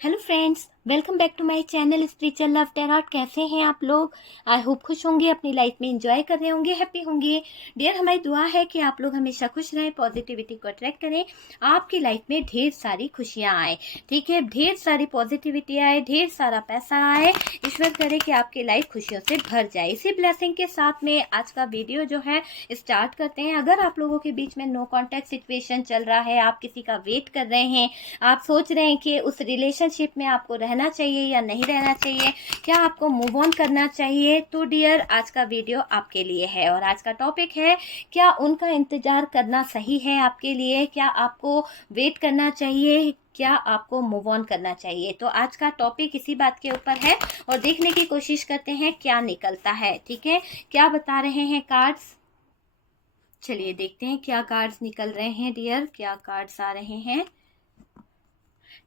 Hello friends, welcome back to my channel spiritual love tarot. कैसे हैं आप लोग? आई होप खुश होंगे, अपनी लाइफ में एंजॉय कर रहे होंगे, हैप्पी होंगे। डियर, हमारी दुआ है कि आप लोग हमेशा खुश रहें, पॉजिटिविटी को अट्रैक्ट करें, आपकी लाइफ में ढेर सारी खुशियां आए। ठीक है, ढेर सारी पॉजिटिविटी आए, ढेर सारा पैसा आए। ईश्वर करे कि आपकी लाइफ खुशियों से भर जाए। इसी ब्लेसिंग के साथ में आज का वीडियो जो है स्टार्ट करते हैं। अगर आप लोगों के बीच में नो कॉन्टैक्ट सिचुएशन चल रहा है, आप किसी का वेट कर रहे हैं, आप सोच रहे हैं कि उस रिलेशनशिप में आपको रहना चाहिए या नहीं रहना चाहिए, क्या आपको मूव ऑन करना चाहिए, तो डियर आज का वीडियो आपके लिए है। और आज का टॉपिक है, क्या उनका इंतजार करना सही है आपके लिए? क्या आपको वेट करना चाहिए? क्या आपको मूव ऑन करना चाहिए? तो आज का टॉपिक इसी बात के ऊपर है और देखने की कोशिश करते हैं क्या निकलता है। ठीक है, क्या बता रहे हैं कार्ड्स? चलिए देखते हैं क्या कार्ड्स निकल रहे हैं डियर, क्या कार्ड्स आ रहे हैं।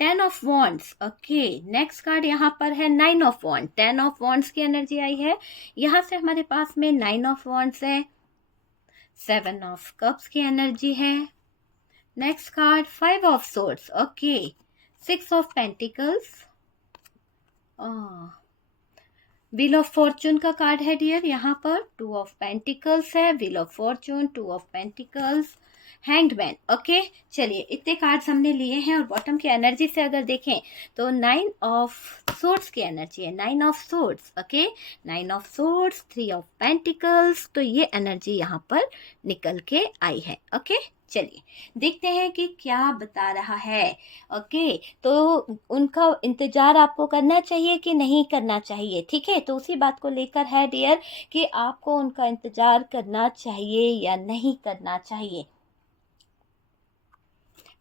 10 of wands. Okay, next card यहाँ पर है 9 ऑफ वॉन्ड। 10 ऑफ वॉन्ड्स की एनर्जी आई है, यहाँ से हमारे पास में 9 ऑफ वॉन्ड्स है, 7 ऑफ कप्स की एनर्जी है। Next card 5 of swords. Okay, 6 of pentacles, wheel of Fortune का कार्ड है डियर। यहाँ पर 2 ऑफ पेंटिकल्स है, wheel of Fortune, 2 of pentacles, hanged man. Okay, चलिए इतने कार्ड्स हमने लिए हैं और बॉटम की एनर्जी से अगर देखें तो 9 ऑफ सोर्ड्स की एनर्जी है, 9 of swords. Okay, 9 of swords, 3 of pentacles, तो ये एनर्जी यहाँ पर निकल के आई है। ओके, चलिए देखते हैं कि क्या बता रहा है। ओके, तो उनका इंतजार आपको करना चाहिए कि नहीं करना चाहिए? ठीक है, तो उसी बात को लेकर है डियर कि आपको उनका इंतजार करना चाहिए या नहीं करना चाहिए।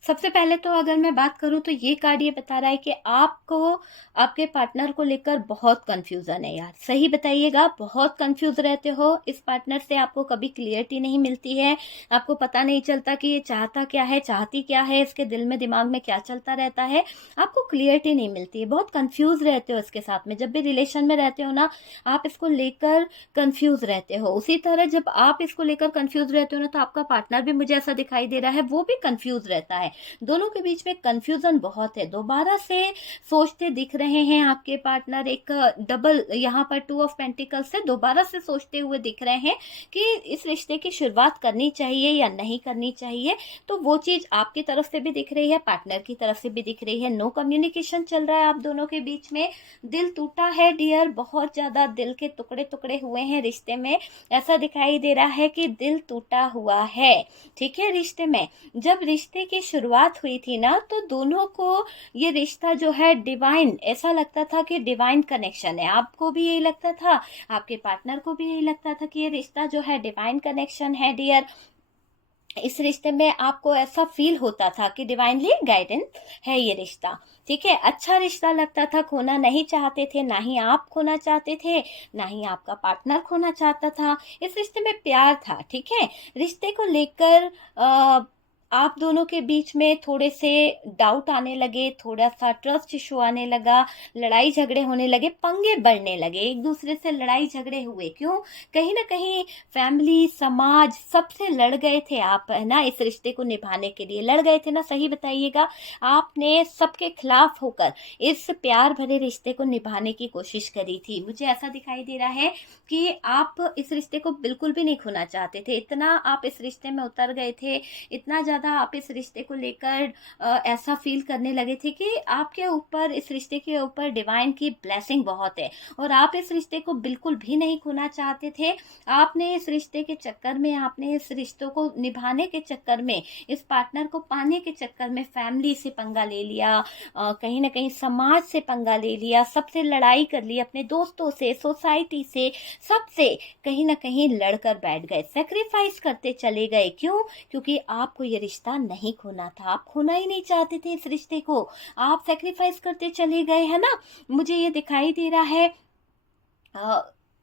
सबसे पहले तो अगर मैं बात करूं तो ये कार्ड ये बता रहा है कि आपको आपके पार्टनर को लेकर बहुत कंफ्यूजन है यार। सही बताइएगा, बहुत कंफ्यूज रहते हो इस पार्टनर से, आपको कभी क्लियरिटी नहीं मिलती है, आपको पता नहीं चलता कि ये चाहता क्या है, चाहती क्या है, इसके दिल में दिमाग में क्या चलता रहता है, आपको क्लियरिटी नहीं मिलती है, बहुत कंफ्यूज रहते हो इसके साथ में। जब भी रिलेशन में रहते हो ना, आप इसको लेकर कंफ्यूज रहते हो। उसी तरह जब आप इसको लेकर कंफ्यूज रहते हो ना, तो आपका पार्टनर भी मुझे ऐसा दिखाई दे रहा है, वो भी कंफ्यूज रहता है। दोनों के बीच में कंफ्यूजन बहुत है, दोबारा से सोचते दिख रहे हैं आपके पार्टनर। एक डबल यहाँ पर 2 ऑफ पेंटिकल्स से दोबारा से सोचते हुए दिख रहे हैं कि इस रिश्ते की शुरुआत करनी चाहिए या नहीं करनी चाहिए। तो वो चीज आपकी तरफ से भी दिख रही है, पार्टनर की तरफ से भी दिख रही है। नो कम्युनिकेशन चल रहा है आप दोनों के बीच में, दिल टूटा है डियर, बहुत ज्यादा दिल के टुकड़े टुकड़े हुए हैं रिश्ते में। ऐसा दिखाई दे रहा है कि दिल टूटा हुआ है। ठीक है, रिश्ते में जब रिश्ते की शुरुआत हुई थी ना, तो दोनों को ये रिश्ता जो है डिवाइन, ऐसा लगता था कि डिवाइन कनेक्शन है। आपको भी यही लगता था, आपके पार्टनर को भी यही लगता था कि ये रिश्ता जो है डिवाइन कनेक्शन है डियर। इस रिश्ते में आपको ऐसा फील होता था कि डिवाइनली गाइडेंस है ये रिश्ता। ठीक है, अच्छा रिश्ता लगता था, खोना नहीं चाहते थे, ना ही आप खोना चाहते थे, ना ही आपका पार्टनर खोना चाहता था। इस रिश्ते में प्यार था। ठीक है, रिश्ते को लेकर आप दोनों के बीच में थोड़े से डाउट आने लगे, थोड़ा सा ट्रस्ट इशू आने लगा, लड़ाई झगड़े होने लगे, पंगे बढ़ने लगे, एक दूसरे से लड़ाई झगड़े हुए। क्यों? कहीं ना कहीं फैमिली, समाज, सबसे लड़ गए थे आप, है ना, इस रिश्ते को निभाने के लिए लड़ गए थे ना। सही बताइएगा, आपने सबके खिलाफ होकर इस प्यार भरे रिश्ते को निभाने की कोशिश करी थी। मुझे ऐसा दिखाई दे रहा है कि आप इस रिश्ते को बिल्कुल भी नहीं खोना चाहते थे, इतना आप इस रिश्ते में उतर गए थे, इतना ज्यादा आप इस रिश्ते को लेकर ऐसा फील करने लगे थे कि आपके ऊपर, इस रिश्ते के ऊपर डिवाइन की ब्लेसिंग बहुत है और आप इस रिश्ते को बिल्कुल भी नहीं खोना चाहते थे। आपने इस रिश्ते के चक्कर में, आपने इस रिश्तों को निभाने के चक्कर में, इस पार्टनर को पाने के चक्कर में फैमिली से पंगा ले लिया, कहीं ना कहीं समाज से पंगा ले लिया, सबसे लड़ाई कर ली, अपने दोस्तों से, सोसाइटी से, सबसे कहीं ना कहीं लड़कर बैठ गए, सेक्रीफाइस करते चले गए। क्यों? क्योंकि आपको ये रिश्ता नहीं खोना था, आप खोना ही नहीं चाहते थे इस रिश्ते को, आप सेक्रीफाइस करते चले गए, है ना। मुझे ये दिखाई दे रहा है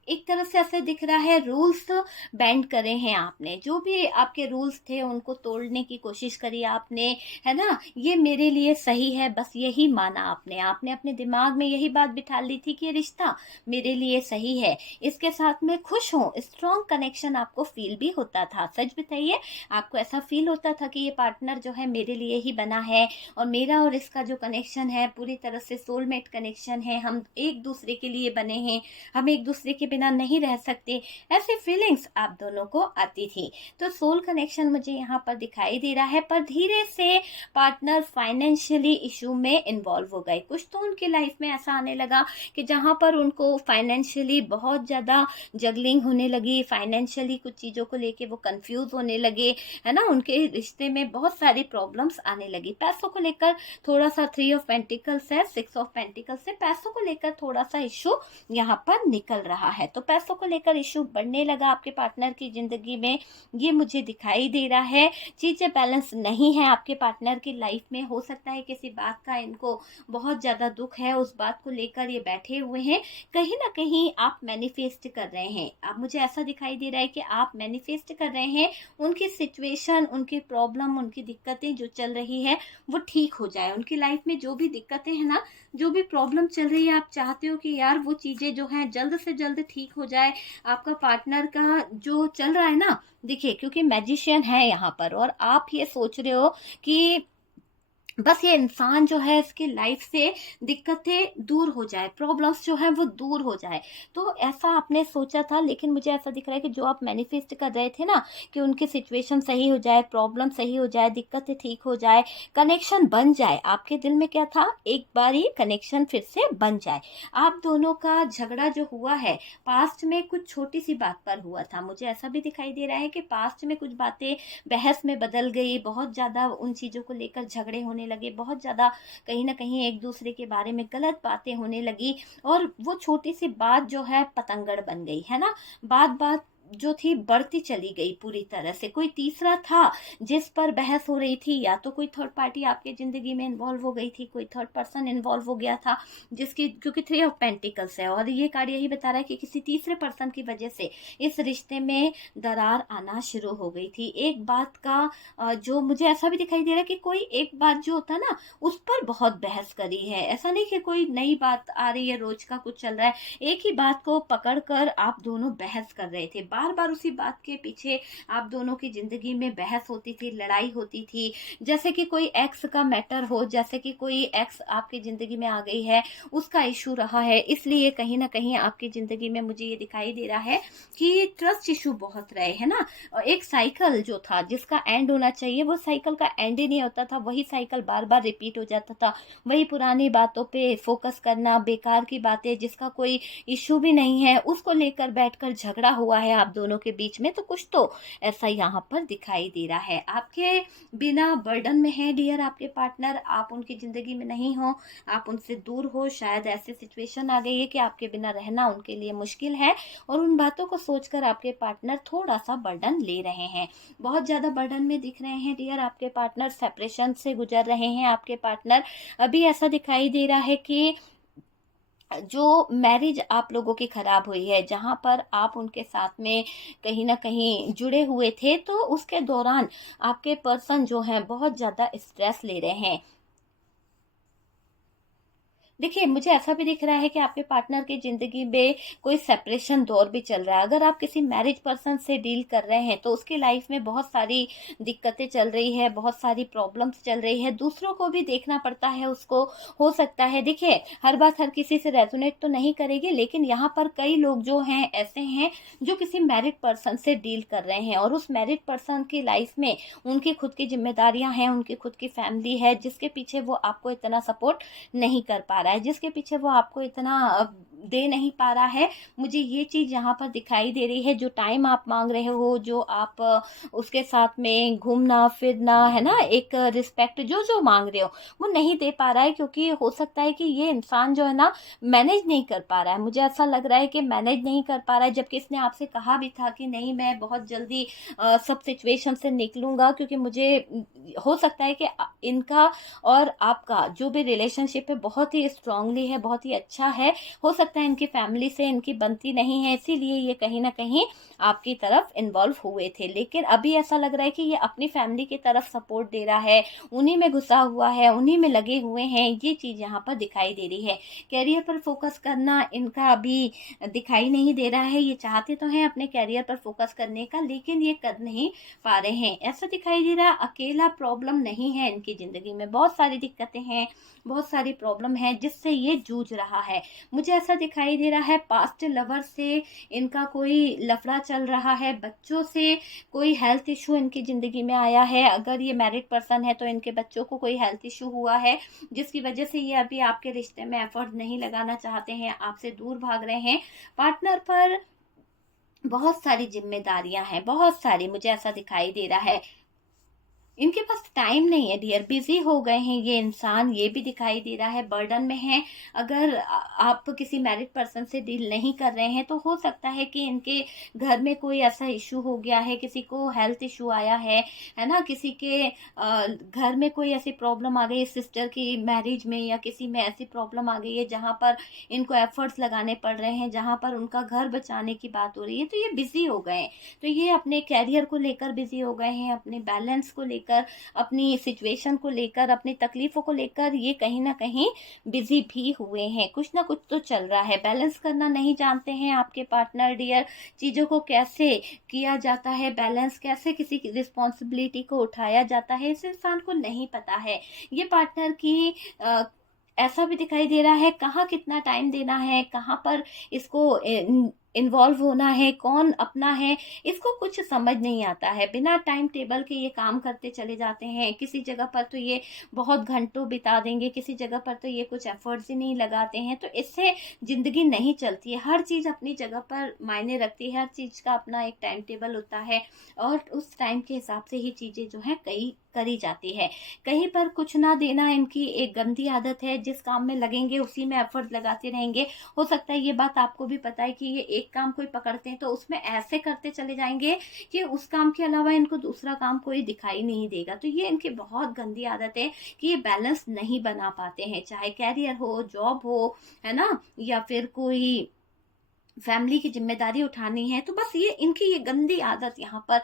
एक तरह से ऐसे दिख रहा है रूल्स बेंड करे हैं आपने, जो भी आपके रूल्स थे उनको तोड़ने की कोशिश करी आपने, है ना? ये मेरे लिए सही है, बस यही माना आपने। आपने अपने दिमाग में यही बात बिठा ली थी कि ये रिश्ता मेरे लिए सही है, इसके साथ मैं खुश हूँ। स्ट्रॉन्ग कनेक्शन आपको फील भी होता था। सच बताइए, आपको ऐसा फील होता था कि ये पार्टनर जो है मेरे लिए ही बना है, और मेरा और इसका जो कनेक्शन है पूरी तरह से सोलमेट कनेक्शन है, हम एक दूसरे के लिए बने हैं, हम एक दूसरे के बिना नहीं रह सकते, ऐसी फीलिंग्स आप दोनों को आती थी। तो सोल कनेक्शन मुझे यहाँ पर दिखाई दे रहा है, पर धीरे से पार्टनर फाइनेंशियली इशू में इन्वॉल्व हो गए। कुछ तो उनकी लाइफ में ऐसा आने लगा कि जहाँ पर उनको फाइनेंशियली बहुत ज़्यादा जगलिंग होने लगी, फाइनेंशियली कुछ चीज़ों को लेके वो कंफ्यूज होने लगे, है ना? उनके रिश्ते में बहुत सारी प्रॉब्लम्स आने लगी। पैसों को लेकर थोड़ा सा 3 ऑफ पेंटिकल्स है, 6 ऑफ पेंटिकल्स से पैसों को लेकर थोड़ा सा इशू यहाँ पर निकल रहा है। तो पैसों को लेकर इशू बढ़ने लगा आपके पार्टनर की जिंदगी में, ये मुझे दिखाई दे रहा है। चीजें बैलेंस नहीं है आपके पार्टनर की लाइफ में। हो सकता है किसी बात का इनको बहुत ज्यादा दुख है, उस बात को लेकर ये बैठे हुए हैं। कहीं ना कहीं आप मैनिफेस्ट कर रहे हैं, अब मुझे ऐसा दिखाई दे रहा है कि आप मैनिफेस्ट कर रहे हैं उनकी सिचुएशन, उनकी प्रॉब्लम, उनकी दिक्कतें जो चल रही है वो ठीक हो जाए। उनकी लाइफ में जो भी दिक्कतें हैं ना, जो भी प्रॉब्लम चल रही है, आप चाहते हो कि यार वो चीज़ें जो हैं जल्द से जल्द ठीक हो जाए। आपका पार्टनर का जो चल रहा है ना, देखिए, क्योंकि मैजिशियन है यहाँ पर, और आप ये सोच रहे हो कि बस ये इंसान जो है इसकी लाइफ से दिक्कतें दूर हो जाए, प्रॉब्लम्स जो है वो दूर हो जाए। तो ऐसा आपने सोचा था, लेकिन मुझे ऐसा दिख रहा है कि जो आप मैनिफेस्ट कर रहे थे ना कि उनकी सिचुएशन सही हो जाए, प्रॉब्लम सही हो जाए, दिक्कतें ठीक हो जाए, कनेक्शन बन जाए, आपके दिल में क्या था, एक बार ही कनेक्शन फिर से बन जाए। आप दोनों का झगड़ा जो हुआ है पास्ट में कुछ छोटी सी बात पर हुआ था। मुझे ऐसा भी दिखाई दे रहा है कि पास्ट में कुछ बातें बहस में बदल गई, बहुत ज़्यादा उन चीज़ों को लेकर झगड़े होने लगे, बहुत ज़्यादा कहीं ना कहीं एक दूसरे के बारे में गलत बातें होने लगी, और वो छोटी सी बात जो है पतंगड़ बन गई, है ना? बात बात जो थी बढ़ती चली गई पूरी तरह से। कोई तीसरा था जिस पर बहस हो रही थी, या तो कोई थर्ड पार्टी आपके जिंदगी में इन्वॉल्व हो गई थी, कोई थर्ड पर्सन इन्वॉल्व हो गया था, जिसकी, क्योंकि 3 ऑफ पेंटिकल्स है और ये कार्ड यही बता रहा है कि किसी तीसरे पर्सन की वजह से इस रिश्ते में दरार आना शुरू हो गई थी। एक बात का जो मुझे ऐसा भी दिखाई दे रहा है कि कोई एक बात जो होता है ना उस पर बहुत बहस करी है। ऐसा नहीं कि कोई नई बात आ रही है, रोज का कुछ चल रहा है, एक ही बात को पकड़कर आप दोनों बहस कर रहे थे, बार बार उसी बात के पीछे आप दोनों की जिंदगी में बहस होती थी, लड़ाई होती थी। जैसे कि कोई एक्स का मैटर हो, जैसे कि कोई एक्स आपकी जिंदगी में आ गई है, उसका इशू रहा है, इसलिए कहीं ना कहीं आपकी जिंदगी में मुझे ये दिखाई दे रहा है कि ट्रस्ट इशू बहुत रहे, है ना? और एक साइकिल जो था जिसका एंड होना चाहिए, वो साइकिल का एंड ही नहीं होता था, वही साइकिल बार बार रिपीट हो जाता था। वही पुरानी बातों पे फोकस करना, बेकार की बातें जिसका कोई इशू भी नहीं है उसको लेकर बैठकर झगड़ा हुआ है आप दोनों के बीच में। तो कुछ तो ऐसा यहाँ पर दिखाई दे रहा है। आपके बिना बर्डन में है डियर आपके पार्टनर, आप उनकी जिंदगी में नहीं हो, आप उनसे दूर हो। शायद ऐसी सिचुएशन आ गई है कि आपके बिना रहना उनके लिए मुश्किल है, और उन बातों को सोचकर आपके पार्टनर थोड़ा सा बर्डन ले रहे हैं, बहुत ज़्यादा बर्डन में दिख रहे हैं डियर आपके पार्टनर। सेपरेशन से गुजर रहे हैं आपके पार्टनर। अभी ऐसा दिखाई दे रहा है कि जो मैरिज आप लोगों की खराब हुई है, जहां पर आप उनके साथ में कहीं ना कहीं जुड़े हुए थे, तो उसके दौरान आपके पर्सन जो हैं बहुत ज़्यादा स्ट्रेस ले रहे हैं। देखिए, मुझे ऐसा भी दिख रहा है कि आपके पार्टनर की ज़िंदगी में कोई सेपरेशन दौर भी चल रहा है। अगर आप किसी मैरिज पर्सन से डील कर रहे हैं तो उसकी लाइफ में बहुत सारी दिक्कतें चल रही है, बहुत सारी प्रॉब्लम्स चल रही है, दूसरों को भी देखना पड़ता है उसको। हो सकता है, देखिए, हर बात हर किसी से रेजोनेट तो नहीं करेगी, लेकिन यहाँ पर कई लोग जो हैं ऐसे हैं जो किसी मैरिड पर्सन से डील कर रहे हैं, और उस मैरिड पर्सन की लाइफ में उनकी खुद की जिम्मेदारियां हैं, उनकी खुद की फैमिली है, जिसके पीछे वो आपको इतना सपोर्ट नहीं कर पा रहा है, जिसके पीछे वो आपको इतना दे नहीं पा रहा है। मुझे ये चीज़ यहाँ पर दिखाई दे रही है। जो टाइम आप मांग रहे हो, जो आप उसके साथ में घूमना फिरना, है ना, एक रिस्पेक्ट जो जो मांग रहे हो, वो नहीं दे पा रहा है, क्योंकि हो सकता है कि ये इंसान जो है ना मैनेज नहीं कर पा रहा है। मुझे ऐसा लग रहा है कि मैनेज नहीं कर पा रहा है, जबकि इसने आपसे कहा भी था कि नहीं, मैं बहुत जल्दी सब सिचुएशन से निकलूंगा, क्योंकि मुझे हो सकता है कि इनका और आपका जो भी रिलेशनशिप है बहुत ही स्ट्रांगली है, बहुत ही अच्छा है। हो सकता सकता है इनकी फैमिली से इनकी बनती नहीं है, इसीलिए ये कहीं ना कहीं आपकी तरफ इन्वॉल्व हुए थे। लेकिन अभी ऐसा लग रहा है कि ये अपनी फैमिली की तरफ सपोर्ट दे रहा है, उन्हीं में घुसा हुआ है, उन्हीं में लगे हुए हैं, ये चीज़ यहाँ पर दिखाई दे रही है। कैरियर पर फोकस करना इनका अभी दिखाई नहीं दे रहा है। ये चाहते तो हैं अपने कैरियर पर फोकस करने का, लेकिन ये कर नहीं पा रहे हैं। ऐसा दिखाई दे रहा अकेला प्रॉब्लम नहीं है इनकी ज़िंदगी में, बहुत सारी दिक्कतें हैं, बहुत सारी प्रॉब्लम है जिससे ये जूझ रहा है। मुझे ऐसा दिखाई दे रहा है पास्ट लवर से इनका कोई लफड़ा चल रहा है, बच्चों से कोई हेल्थ इशू इनकी ज़िंदगी में आया है। अगर ये मैरिड पर्सन है तो इनके बच्चों को कोई हेल्थ इशू हुआ है, जिसकी वजह से ये अभी आपके रिश्ते में एफर्ट नहीं लगाना चाहते हैं, आपसे दूर भाग रहे हैं। पार्टनर पर बहुत सारी जिम्मेदारियां हैं, बहुत सारी, मुझे ऐसा दिखाई दे रहा है। इनके पास टाइम नहीं है डियर, बिजी हो गए हैं ये इंसान, ये भी दिखाई दे रहा है, बर्डन में है। अगर आप किसी मैरिड पर्सन से डील नहीं कर रहे हैं तो हो सकता है कि इनके घर में कोई ऐसा इशू हो गया है, किसी को हेल्थ इशू आया है ना, किसी के घर में कोई ऐसी प्रॉब्लम आ गई, सिस्टर की मैरिज में या किसी में ऐसी प्रॉब्लम आ गई है जहाँ पर इनको एफर्ट्स लगाने पड़ रहे हैं, जहाँ पर उनका घर बचाने की बात हो रही है, तो ये बिजी हो गए हैं। तो ये अपने कैरियर को लेकर बिजी हो गए हैं, अपने बैलेंस को लेकर, अपनी सिचुएशन को लेकर, अपनी तकलीफों को लेकर ये कहीं ना कहीं बिजी भी हुए हैं। कुछ ना कुछ तो चल रहा है, बैलेंस करना नहीं जानते हैं आपके पार्टनर डियर। चीज़ों को कैसे किया जाता है बैलेंस, कैसे किसी रिस्पॉन्सिबिलिटी को उठाया जाता है, इस इंसान को नहीं पता है। ये पार्टनर की ऐसा भी दिखाई दे रहा है कहाँ कितना टाइम देना है, कहाँ पर इसको इन्वॉल्व होना है, कौन अपना है, इसको कुछ समझ नहीं आता है। बिना टाइम टेबल के ये काम करते चले जाते हैं। किसी जगह पर तो ये बहुत घंटों बिता देंगे, किसी जगह पर तो ये कुछ एफर्ट्स ही नहीं लगाते हैं। तो इससे ज़िंदगी नहीं चलती है। हर चीज़ अपनी जगह पर मायने रखती है, हर चीज़ का अपना एक टाइम टेबल होता है और उस टाइम के हिसाब से ही चीज़ें जो है कई करी जाती है। कहीं पर कुछ ना देना इनकी एक गंदी आदत है। जिस काम में लगेंगे उसी में एफर्ट लगाते रहेंगे। हो सकता है ये बात आपको भी पता है कि ये एक काम कोई पकड़ते हैं तो उसमें ऐसे करते चले जाएंगे कि उस काम के अलावा इनको दूसरा काम कोई दिखाई नहीं देगा। तो ये इनकी बहुत गंदी आदत है कि ये बैलेंस नहीं बना पाते हैं, चाहे कैरियर हो, जॉब हो, है ना, या फिर कोई फैमिली की जिम्मेदारी उठानी है। तो बस ये इनकी ये गंदी आदत यहाँ पर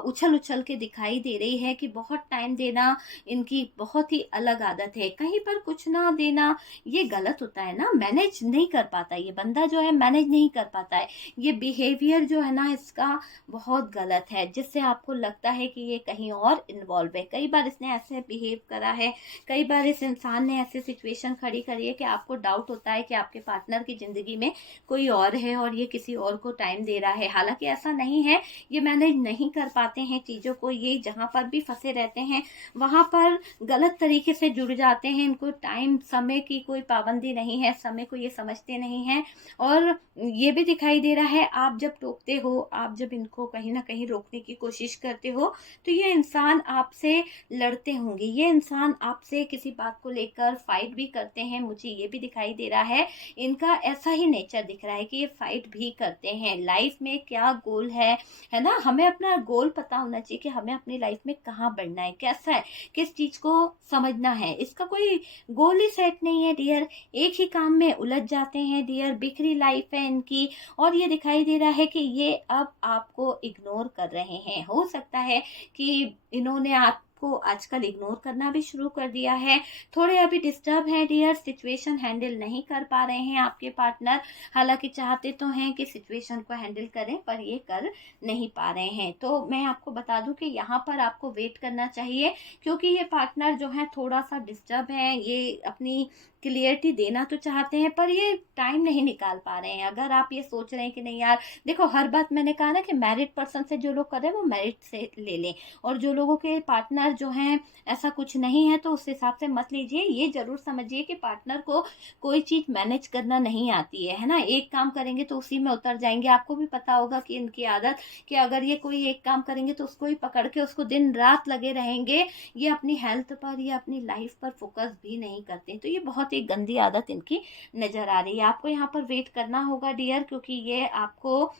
उछल उछल के दिखाई दे रही है कि बहुत टाइम देना इनकी बहुत ही अलग आदत है। कहीं पर कुछ ना देना ये गलत होता है ना, मैनेज नहीं कर पाता ये बंदा, जो है मैनेज नहीं कर पाता है। ये बिहेवियर जो है ना इसका बहुत गलत है, जिससे आपको लगता है कि ये कहीं और इन्वॉल्व है। कई बार इसने ऐसे बिहेव करा है, कई बार इस इंसान ने ऐसी सिचुएशन खड़ी करी है कि आपको डाउट होता है कि आपके पार्टनर की जिंदगी में कोई और है और ये किसी और को टाइम दे रहा है। हालांकि ऐसा नहीं है, ये मैनेज नहीं कर पाते हैं चीज़ों को। ये जहाँ पर भी फंसे रहते हैं वहाँ पर गलत तरीके से जुड़ जाते हैं। इनको टाइम, समय की कोई पाबंदी नहीं है, समय को ये समझते नहीं हैं। और ये भी दिखाई दे रहा है आप जब टोकते हो, आप जब इनको कहीं ना कहीं रोकने की कोशिश करते हो तो ये इंसान आपसे लड़ते होंगे, ये इंसान आपसे किसी बात को लेकर फाइट भी करते हैं। मुझे ये भी दिखाई दे रहा है इनका ऐसा ही नेचर दिख रहा है कि ये फाइट भी करते हैं। लाइफ में क्या गोल है ना, हमें अपना गोल पता होना चाहिए कि हमें अपनी लाइफ में कहाँ बढ़ना है, कैसा है, किस चीज को समझना है। इसका कोई गोल ही सेट नहीं है डियर, एक ही काम में उलझ जाते हैं डियर, बिखरी लाइफ है इनकी। और ये दिखाई दे रहा है कि ये अब आपको इग्नोर कर रहे हैं। हो सकता है कि इन्होंने आपको आजकल इग्नोर करना भी शुरू कर दिया है। थोड़े अभी डिस्टर्ब हैं डियर, सिचुएशन हैंडल नहीं कर पा रहे हैं आपके पार्टनर। हालांकि चाहते तो हैं कि सिचुएशन को हैंडल करें पर ये कर नहीं पा रहे हैं। तो मैं आपको बता दूं कि यहाँ पर आपको वेट करना चाहिए, क्योंकि ये पार्टनर जो है थोड़ा सा डिस्टर्ब है। ये अपनी क्लियरिटी देना तो चाहते हैं पर ये टाइम नहीं निकाल पा रहे हैं। अगर आप ये सोच रहे हैं कि नहीं यार देखो, हर बात मैंने कहा ना कि मैरिड पर्सन से जो लोग कर रहे हैं वो मैरिड से ले लें, और जो लोगों के पार्टनर जो हैं ऐसा कुछ नहीं है तो उस हिसाब से मत लीजिए। ये जरूर समझिए कि पार्टनर को कोई चीज़ मैनेज करना नहीं आती है ना। एक काम करेंगे तो उसी में उतर जाएंगे। आपको भी पता होगा कि इनकी आदत कि अगर ये कोई एक काम करेंगे तो उसको ही पकड़ के उसको दिन रात लगे रहेंगे। ये अपनी हेल्थ पर या अपनी लाइफ पर फोकस भी नहीं करते। तो ये बहुत एक गंदी आदत इनकी नजर आ रही है। आपको यहाँ पर वेट करना होगा डियर, क्योंकि ये आपको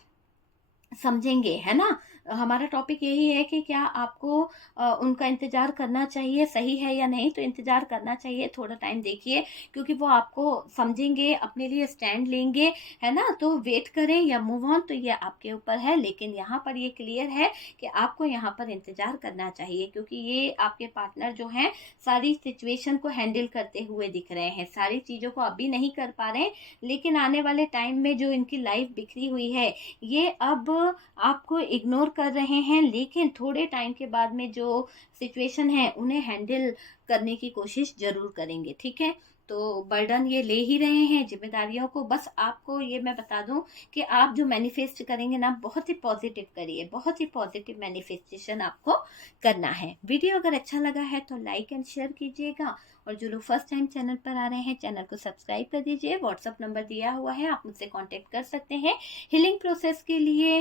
समझेंगे, है ना? हमारा टॉपिक यही है कि क्या आपको उनका इंतज़ार करना चाहिए, सही है या नहीं? तो इंतज़ार करना चाहिए, थोड़ा टाइम देखिए, क्योंकि वो आपको समझेंगे, अपने लिए स्टैंड लेंगे, है ना? तो वेट करें या मूव ऑन, तो ये आपके ऊपर है, लेकिन यहाँ पर ये क्लियर है कि आपको यहाँ पर इंतज़ार करना चाहिए, क्योंकि ये आपके पार्टनर जो हैं, सारी सिचुएशन को हैंडल करते हुए दिख रहे हैं, सारी चीज़ों को अभी नहीं कर पा रहे हैं, लेकिन आने वाले टाइम में जो इनकी लाइफ बिखरी हुई है, ये अब आपको इग्नोर कर रहे हैं, लेकिन थोड़े टाइम के बाद में जो सिचुएशन है उन्हें हैंडल करने की कोशिश ज़रूर करेंगे, ठीक है? तो बर्डन ये ले ही रहे हैं, ज़िम्मेदारियों को। बस आपको ये मैं बता दूँ कि आप जो मैनिफेस्ट करेंगे ना, बहुत ही पॉजिटिव करिए, बहुत ही पॉजिटिव मैनिफेस्टेशन आपको करना है। वीडियो अगर अच्छा लगा है तो लाइक एंड शेयर कीजिएगा, और जो लोग फर्स्ट टाइम चैनल पर आ रहे हैं, चैनल को सब्सक्राइब कर दीजिए। व्हाट्सअप नंबर दिया हुआ है, आप मुझसे कॉन्टेक्ट कर सकते हैं हीलिंग प्रोसेस के लिए,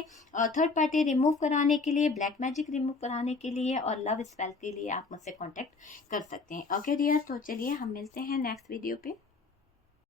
थर्ड पार्टी रिमूव कराने के लिए, ब्लैक मैजिक रिमूव कराने के लिए, और लव स्पेल के लिए आप मुझसे कांटेक्ट कर सकते हैं। ओके डियर, तो चलिए हम मिलते हैं नेक्स्ट वीडियो पे।